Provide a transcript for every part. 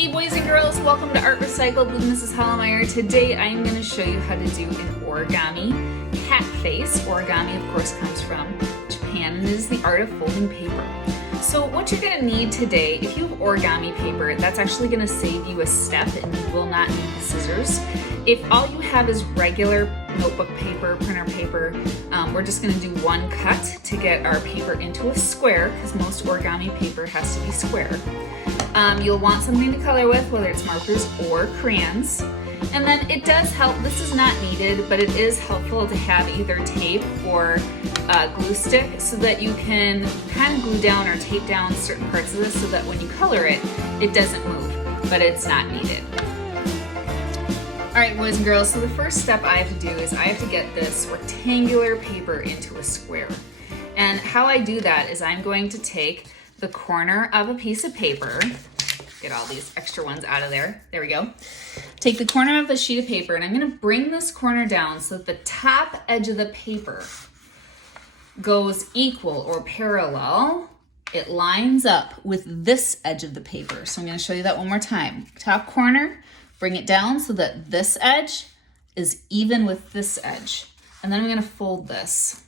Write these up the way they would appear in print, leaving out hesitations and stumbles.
Hey boys and girls, welcome to Art Recycled with Mrs. Hollemeyer. Today I'm going to show you how to do an origami cat face. Origami of course comes from Japan and is the art of folding paper. So what you're going to need today, if you have origami paper, that's actually going to save you a step and you will not need the scissors. If all you have is regular notebook paper, printer paper, we're just going to do one cut to get our paper into a square because most origami paper has to be square. You'll want something to color with, whether it's markers or crayons. And then it does help, this is not needed, but it is helpful to have either tape or glue stick so that you can kind of glue down or tape down certain parts of this so that when you color it, it doesn't move, but it's not needed. All right, boys and girls, so the first step I have to do is I have to get this rectangular paper into a square. And how I do that is I'm going to take the corner of a piece of paper, get all these extra ones out of there. There we go. Take the corner of the sheet of paper and I'm going to bring this corner down so that the top edge of the paper goes equal or parallel. It lines up with this edge of the paper. So I'm going to show you that one more time. Top corner, bring it down so that this edge is even with this edge. And then I'm going to fold this.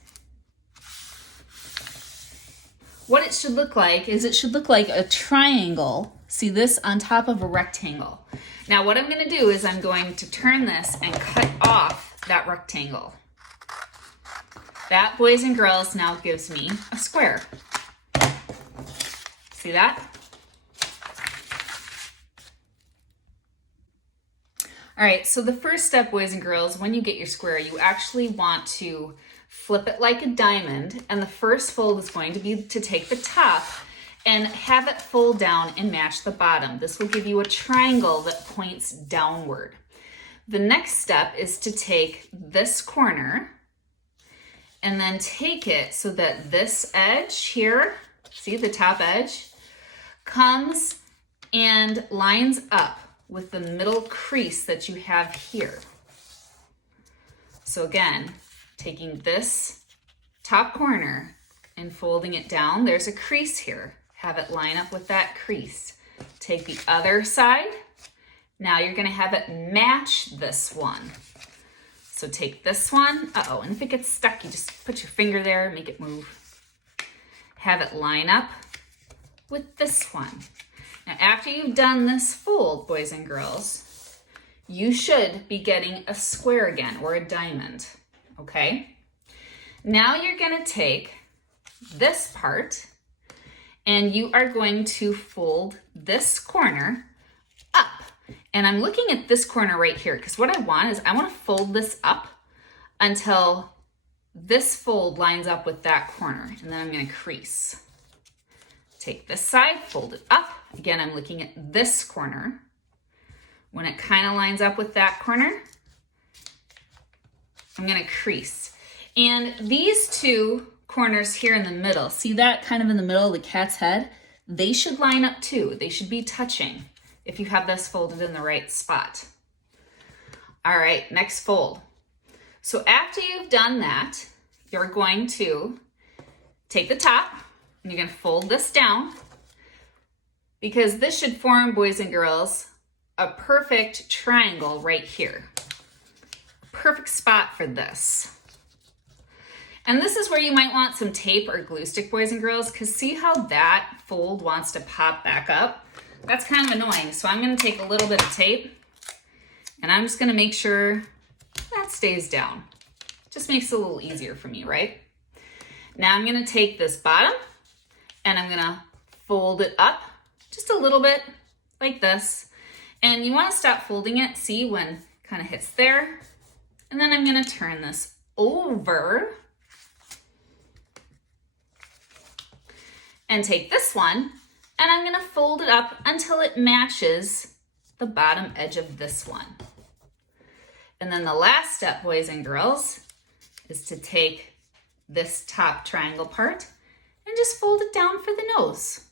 What it should look like is it should look like a triangle. See this on top of a rectangle. Now what I'm going to do is I'm going to turn this and cut off that rectangle. That, boys and girls, now gives me a square. See that? All right, so the first step, boys and girls, when you get your square, you actually want to flip it like a diamond, and the first fold is going to be to take the top and have it fold down and match the bottom. This will give you a triangle that points downward. The next step is to take this corner and then take it so that this edge here, see the top edge, comes and lines up with the middle crease that you have here. So again, taking this top corner and folding it down, there's a crease here. Have it line up with that crease. Take the other side. Now you're gonna have it match this one. So take this one, and if it gets stuck, you just put your finger there, make it move. Have it line up with this one. Now after you've done this fold, boys and girls, you should be getting a square again or a diamond. Okay, now you're going to take this part and you are going to fold this corner up. And I'm looking at this corner right here because what I want is I want to fold this up until this fold lines up with that corner. And then I'm going to crease. Take this side, fold it up. Again, I'm looking at this corner. When it kind of lines up with that corner, I'm going to crease. And these two corners here in the middle, see that kind of in the middle of the cat's head? They should line up too. They should be touching if you have this folded in the right spot. All right, next fold. So after you've done that, you're going to take the top and you're going to fold this down because this should form, boys and girls, a perfect triangle right here. Perfect spot for this. And this is where you might want some tape or glue stick, boys and girls, because see how that fold wants to pop back up? That's kind of annoying. So I'm going to take a little bit of tape and I'm just going to make sure that stays down. Just makes it a little easier for me, right? Now I'm going to take this bottom and I'm going to fold it up just a little bit like this. And you want to stop folding it, see, when it kind of hits there. And then I'm going to turn this over and take this one and I'm going to fold it up until it matches the bottom edge of this one. And then the last step, boys and girls, is to take this top triangle part and just fold it down for the nose,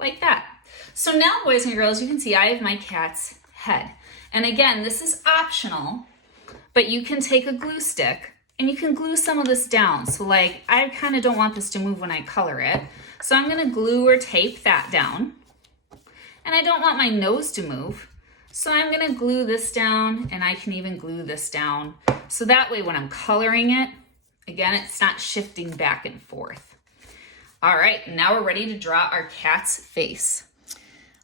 like that. So now, boys and girls, you can see I have my cat's head. And again, this is optional, but you can take a glue stick and you can glue some of this down. So like, I kind of don't want this to move when I color it. So I'm gonna glue or tape that down. and I don't want my nose to move. So I'm gonna glue this down, and I can even glue this down. So that way when I'm coloring it, again, it's not shifting back and forth. All right, now we're ready to draw our cat's face.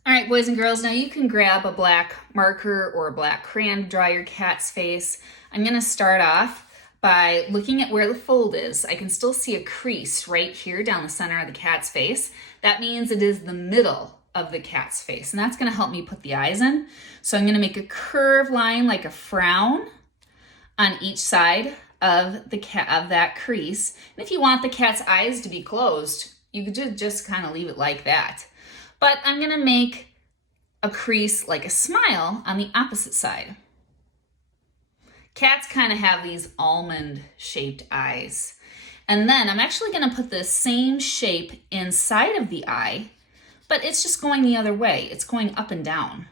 All right, boys and girls, now you can grab a black marker or a black crayon to draw your cat's face. I'm gonna start off by looking at where the fold is. I can still see a crease right here down the center of the cat's face. That means it is the middle of the cat's face, and that's gonna help me put the eyes in. So I'm gonna make a curved line like a frown on each side of that crease. And if you want the cat's eyes to be closed, you could just kind of leave it like that. But I'm gonna make a crease like a smile on the opposite side. Cats kind of have these almond-shaped eyes. And then I'm actually gonna put the same shape inside of the eye, but it's just going the other way. It's going up and down.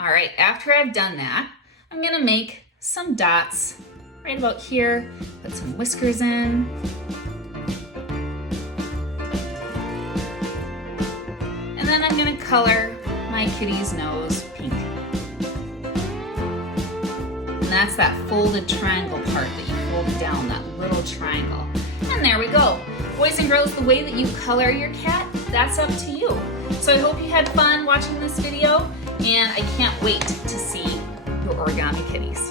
All right, after I've done that, I'm gonna make some dots right about here, put some whiskers in. And then I'm gonna color my kitty's nose pink. And that's that folded triangle part that you fold down, that little triangle. And there we go. Boys and girls, the way that you color your cat, that's up to you. So I hope you had fun watching this video, and I can't wait to see your origami kitties.